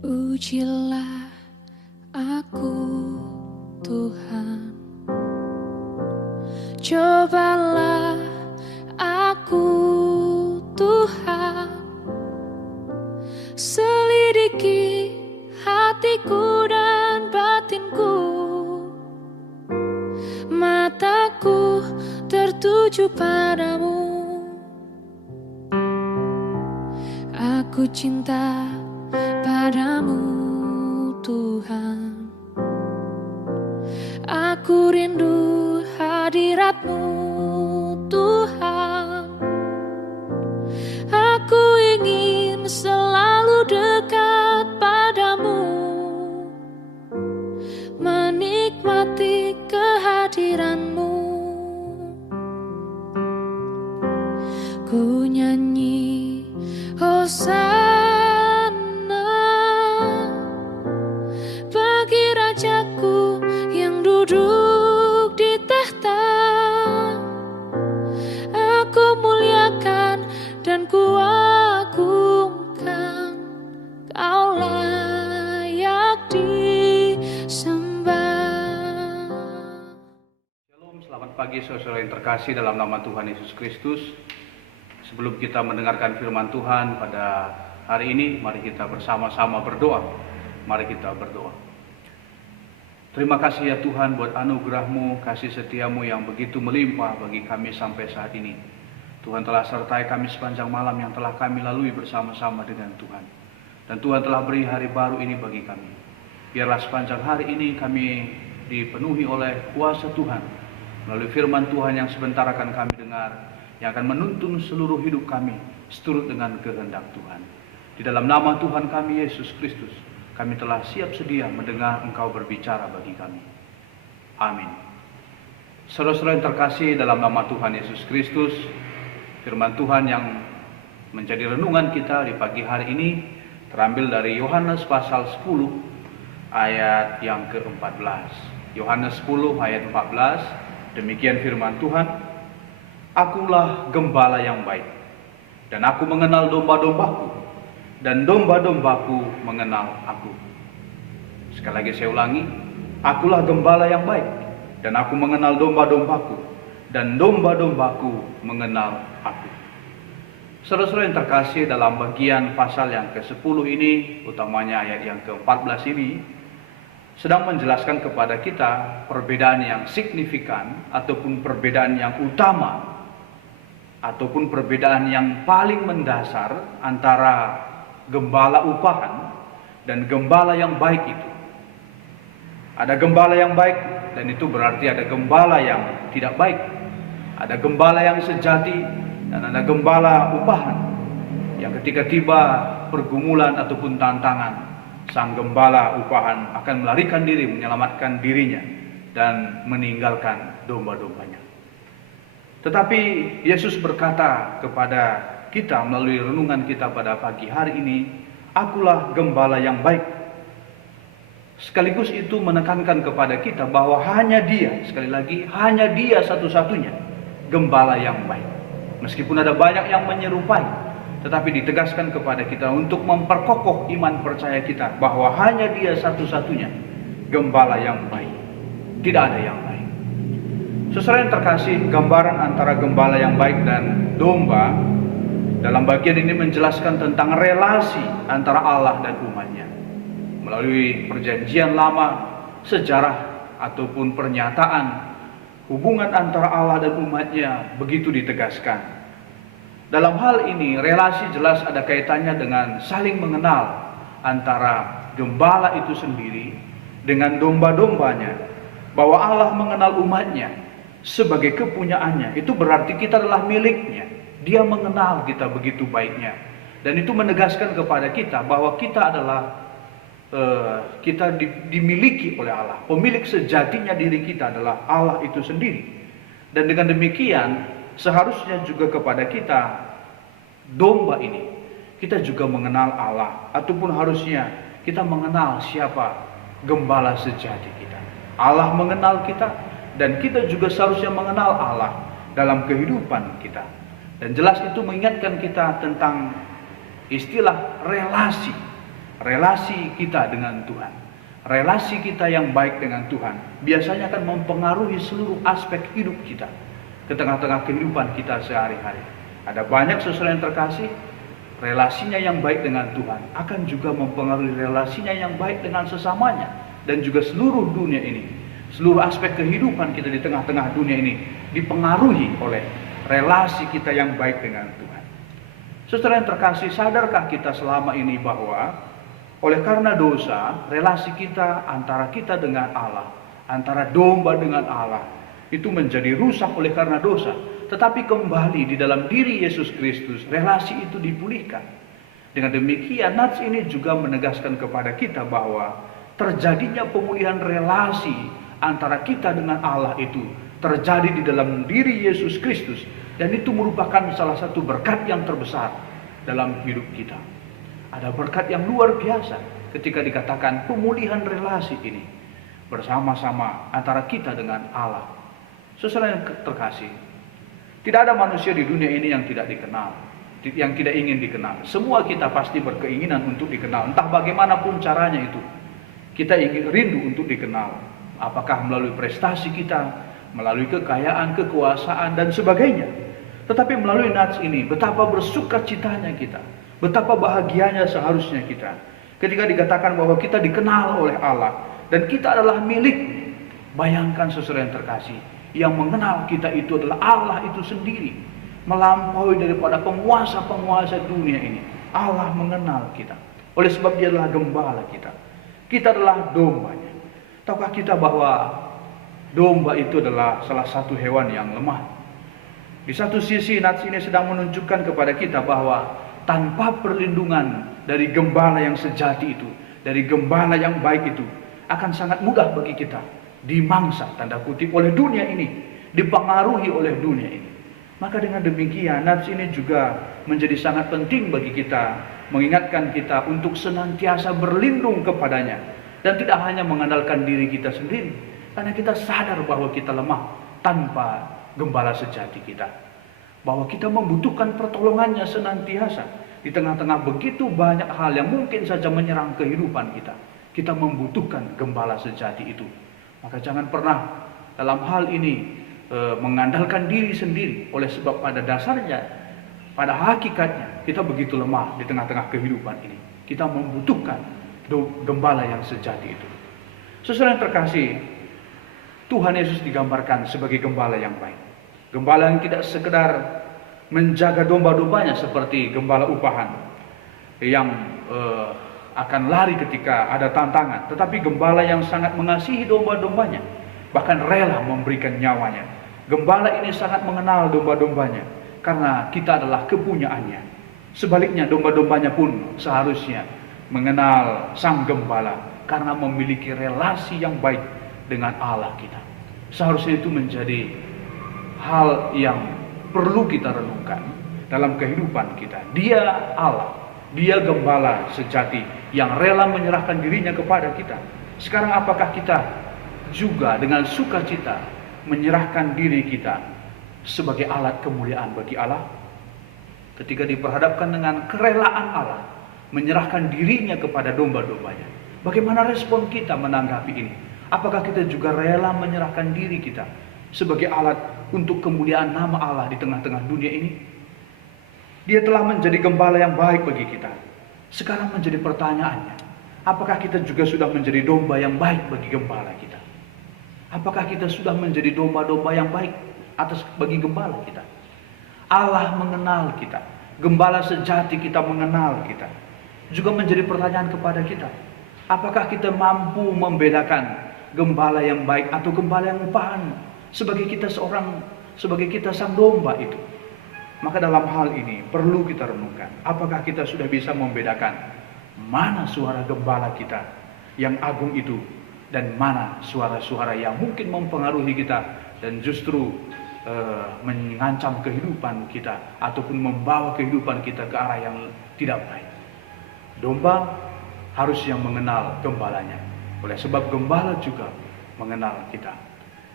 Ujilah aku, Tuhan. Cobalah aku, Tuhan. Selidiki hatiku dan batinku. Mataku tertuju padamu. Aku cinta padamu, Tuhan. Aku rindu hadirat-Mu, Tuhan. Aku ingin selalu dekat padamu, menikmati kehadiran-Mu. Ku nyanyi Hosana bagi Rajaku yang duduk di tahta. Aku muliakan dan ku agungkan, Kau layak disembah. Shalom, selamat pagi saudara yang terkasih dalam nama Tuhan Yesus Kristus. Sebelum kita mendengarkan firman Tuhan pada hari ini, mari kita bersama-sama berdoa. Mari kita berdoa. Terima kasih ya Tuhan buat anugerah-Mu, kasih setia-Mu yang begitu melimpah bagi kami sampai saat ini. Tuhan telah sertai kami sepanjang malam yang telah kami lalui bersama-sama dengan Tuhan. Dan Tuhan telah beri hari baru ini bagi kami. Biarlah sepanjang hari ini kami dipenuhi oleh kuasa Tuhan melalui firman Tuhan yang sebentar akan kami dengar, yang akan menuntun seluruh hidup kami seturut dengan kehendak Tuhan. Di dalam nama Tuhan kami Yesus Kristus, kami telah siap sedia mendengar Engkau berbicara bagi kami. Amin. Saudara-saudara yang terkasih dalam nama Tuhan Yesus Kristus, firman Tuhan yang menjadi renungan kita di pagi hari ini terambil dari Yohanes pasal 10 ayat yang ke-14. Yohanes 10 ayat 14, demikian firman Tuhan. Akulah gembala yang baik, dan aku mengenal domba-dombaku, dan domba-dombaku mengenal aku. Sekali lagi saya ulangi, akulah gembala yang baik, dan aku mengenal domba-dombaku, dan domba-dombaku mengenal aku. Saudara-saudara yang terkasih, dalam bagian pasal yang ke-10 ini, utamanya ayat yang ke-14 ini, sedang menjelaskan kepada kita perbedaan yang signifikan ataupun perbedaan yang utama ataupun perbedaan yang paling mendasar antara gembala upahan dan gembala yang baik itu. Ada gembala yang baik dan itu berarti ada gembala yang tidak baik. Ada gembala yang sejati dan ada gembala upahan yang ketika tiba pergumulan ataupun tantangan, sang gembala upahan akan melarikan diri, menyelamatkan dirinya dan meninggalkan domba-dombanya. Tetapi Yesus berkata kepada kita melalui renungan kita pada pagi hari ini, akulah gembala yang baik. Sekaligus itu menekankan kepada kita bahwa hanya Dia, sekali lagi, hanya Dia satu-satunya gembala yang baik. Meskipun ada banyak yang menyerupai, tetapi ditegaskan kepada kita untuk memperkokoh iman percaya kita bahwa hanya Dia satu-satunya gembala yang baik. Tidak ada yang lain. Saudara yang terkasih, gambaran antara gembala yang baik dan domba dalam bagian ini menjelaskan tentang relasi antara Allah dan umatnya. Melalui perjanjian lama, sejarah ataupun pernyataan, hubungan antara Allah dan umatnya begitu ditegaskan. Dalam hal ini, relasi jelas ada kaitannya dengan saling mengenal antara gembala itu sendiri dengan domba-dombanya. Bahwa Allah mengenal umatnya sebagai kepunyaannya, itu berarti kita adalah miliknya. Dia mengenal kita begitu baiknya. Dan itu menegaskan kepada kita bahwa kita adalah dimiliki oleh Allah. Pemilik sejatinya diri kita adalah Allah itu sendiri. Dan dengan demikian seharusnya juga kepada kita domba ini, kita juga mengenal Allah, ataupun harusnya kita mengenal siapa gembala sejati kita. Allah mengenal kita, dan kita juga seharusnya mengenal Allah dalam kehidupan kita. Dan jelas itu mengingatkan kita tentang istilah relasi relasi kita dengan Tuhan, relasi kita yang baik dengan Tuhan, biasanya akan mempengaruhi seluruh aspek hidup kita, ke tengah-tengah kehidupan kita sehari-hari. Ada banyak saudara yang terkasih, relasinya yang baik dengan Tuhan akan juga mempengaruhi relasinya yang baik dengan sesamanya, dan juga seluruh dunia ini. Seluruh aspek kehidupan kita di tengah-tengah dunia ini dipengaruhi oleh relasi kita yang baik dengan Tuhan. Saudara yang terkasih, sadarkah kita selama ini bahwa oleh karena dosa, relasi kita antara kita dengan Allah, antara domba dengan Allah, itu menjadi rusak oleh karena dosa. Tetapi kembali di dalam diri Yesus Kristus, relasi itu dipulihkan. Dengan demikian, nats ini juga menegaskan kepada kita bahwa terjadinya pemulihan relasi antara kita dengan Allah itu terjadi di dalam diri Yesus Kristus. Dan itu merupakan salah satu berkat yang terbesar dalam hidup kita. Ada berkat yang luar biasa ketika dikatakan pemulihan relasi ini bersama-sama antara kita dengan Allah. Saudara yang terkasih, tidak ada manusia di dunia ini yang tidak dikenal, yang tidak ingin dikenal. Semua kita pasti berkeinginan untuk dikenal, entah bagaimanapun caranya itu. Kita ingin rindu untuk dikenal, apakah melalui prestasi kita, melalui kekayaan, kekuasaan, dan sebagainya. Tetapi melalui nats ini, betapa bersuka citanya kita, betapa bahagianya seharusnya kita ketika dikatakan bahwa kita dikenal oleh Allah dan kita adalah milik. Bayangkan saudara yang terkasih, yang mengenal kita itu adalah Allah itu sendiri, melampaui daripada penguasa-penguasa dunia ini. Allah mengenal kita, oleh sebab Dia adalah gembala kita. Kita adalah dombanya. Tahukah kita bahwa domba itu adalah salah satu hewan yang lemah? Di satu sisi, nats ini sedang menunjukkan kepada kita bahwa tanpa perlindungan dari gembala yang sejati itu, dari gembala yang baik itu, akan sangat mudah bagi kita dimangsa, tanda kutip, oleh dunia ini, dipengaruhi oleh dunia ini. Maka dengan demikian, nats ini juga menjadi sangat penting bagi kita, mengingatkan kita untuk senantiasa berlindung kepadanya, dan tidak hanya mengandalkan diri kita sendiri, karena kita sadar bahwa kita lemah tanpa gembala sejati kita, bahwa kita membutuhkan pertolongannya senantiasa. Di tengah-tengah begitu banyak hal yang mungkin saja menyerang kehidupan kita, kita membutuhkan gembala sejati itu. Maka jangan pernah dalam hal ini mengandalkan diri sendiri, oleh sebab pada dasarnya, pada hakikatnya kita begitu lemah di tengah-tengah kehidupan ini. Kita membutuhkan gembala yang sejati itu. Saudara yang terkasih, Tuhan Yesus digambarkan sebagai gembala yang baik. Gembala yang tidak sekedar menjaga domba-dombanya seperti gembala upahan yang akan lari ketika ada tantangan, tetapi gembala yang sangat mengasihi domba-dombanya, bahkan rela memberikan nyawanya. Gembala ini sangat mengenal domba-dombanya karena kita adalah kepunyaannya. Sebaliknya, domba-dombanya pun seharusnya mengenal sang gembala karena memiliki relasi yang baik dengan Allah kita. Seharusnya itu menjadi hal yang perlu kita renungkan dalam kehidupan kita. Dia Allah, Dia gembala sejati yang rela menyerahkan dirinya kepada kita. Sekarang apakah kita juga dengan sukacita menyerahkan diri kita sebagai alat kemuliaan bagi Allah? Ketika diperhadapkan dengan kerelaan Allah menyerahkan dirinya kepada domba-dombanya, bagaimana respon kita menanggapi ini? Apakah kita juga rela menyerahkan diri kita sebagai alat untuk kemuliaan nama Allah di tengah-tengah dunia ini? Dia telah menjadi gembala yang baik bagi kita. Sekarang menjadi pertanyaannya, apakah kita juga sudah menjadi domba yang baik bagi gembala kita? Apakah kita sudah menjadi domba-domba yang baik bagi gembala kita? Allah mengenal kita, gembala sejati kita mengenal kita. Juga menjadi pertanyaan kepada kita, apakah kita mampu membedakan gembala yang baik atau gembala yang upahan sebagai kita sang domba itu? Maka dalam hal ini perlu kita renungkan, apakah kita sudah bisa membedakan mana suara gembala kita yang agung itu dan mana suara-suara yang mungkin mempengaruhi kita dan justru mengancam kehidupan kita ataupun membawa kehidupan kita ke arah yang tidak baik. Domba harus yang mengenal gembalanya, oleh sebab gembala juga mengenal kita.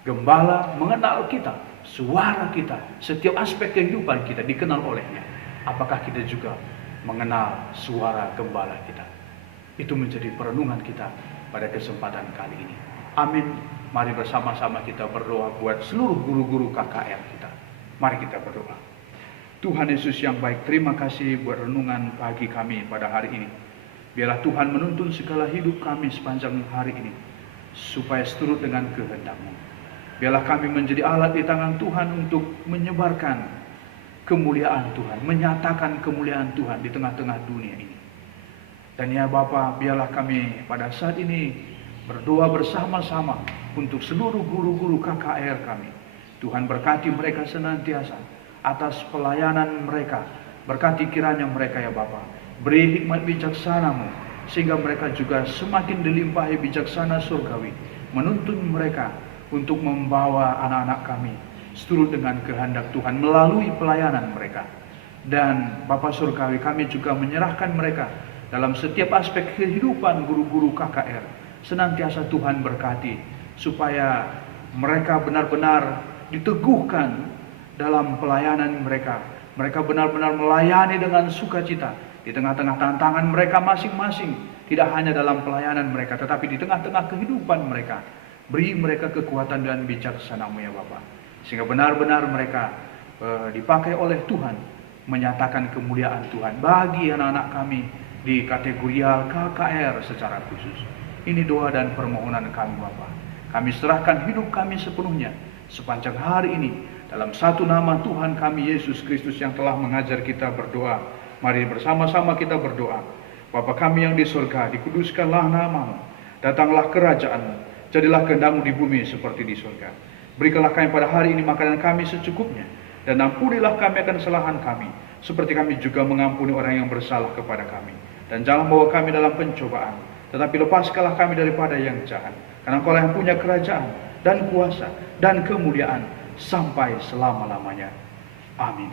Gembala mengenal kita, suara kita, setiap aspek kehidupan kita dikenal olehnya. Apakah kita juga mengenal suara gembala kita? Itu menjadi perenungan kita pada kesempatan kali ini. Amin. Mari bersama-sama kita berdoa buat seluruh guru-guru KKR kita. Mari kita berdoa. Tuhan Yesus yang baik, terima kasih buat renungan pagi kami pada hari ini. Biarlah Tuhan menuntun segala hidup kami sepanjang hari ini, supaya seturut dengan kehendak-Mu. Biarlah kami menjadi alat di tangan Tuhan untuk menyebarkan kemuliaan Tuhan, menyatakan kemuliaan Tuhan di tengah-tengah dunia ini. Dan ya Bapa, biarlah kami pada saat ini berdoa bersama-sama untuk seluruh guru-guru KKR kami. Tuhan berkati mereka senantiasa atas pelayanan mereka. Berkati kiranya mereka ya Bapa, beri hikmat bijaksana-Mu, sehingga mereka juga semakin dilimpahi bijaksana surgawi, menuntun mereka untuk membawa anak-anak kami seturut dengan kehendak Tuhan melalui pelayanan mereka. Dan Bapa surgawi, kami juga menyerahkan mereka dalam setiap aspek kehidupan guru-guru KKR. Senantiasa Tuhan berkati, supaya mereka benar-benar diteguhkan dalam pelayanan mereka. Mereka benar-benar melayani dengan sukacita di tengah-tengah tantangan mereka masing-masing. Tidak hanya dalam pelayanan mereka, tetapi di tengah-tengah kehidupan mereka. Beri mereka kekuatan dan bijaksana-Mu ya Bapa, sehingga benar-benar mereka dipakai oleh Tuhan menyatakan kemuliaan Tuhan bagi anak-anak kami di kategorial KKR secara khusus. Ini doa dan permohonan kami Bapa. Kami serahkan hidup kami sepenuhnya sepanjang hari ini dalam satu nama Tuhan kami Yesus Kristus yang telah mengajar kita berdoa. Mari bersama-sama kita berdoa. Bapa kami yang di surga, dikuduskanlah nama-Mu, datanglah kerajaan-Mu, jadilah kehendak-Mu di bumi seperti di surga. Berikanlah kami pada hari ini makanan kami secukupnya, dan ampunilah kami akan kesalahan kami, seperti kami juga mengampuni orang yang bersalah kepada kami. Dan jangan bawa kami dalam pencobaan, tetapi lepaskanlah kami daripada yang jahat. Karena Engkau yang punya kerajaan dan kuasa dan kemuliaan sampai selama-lamanya. Amin.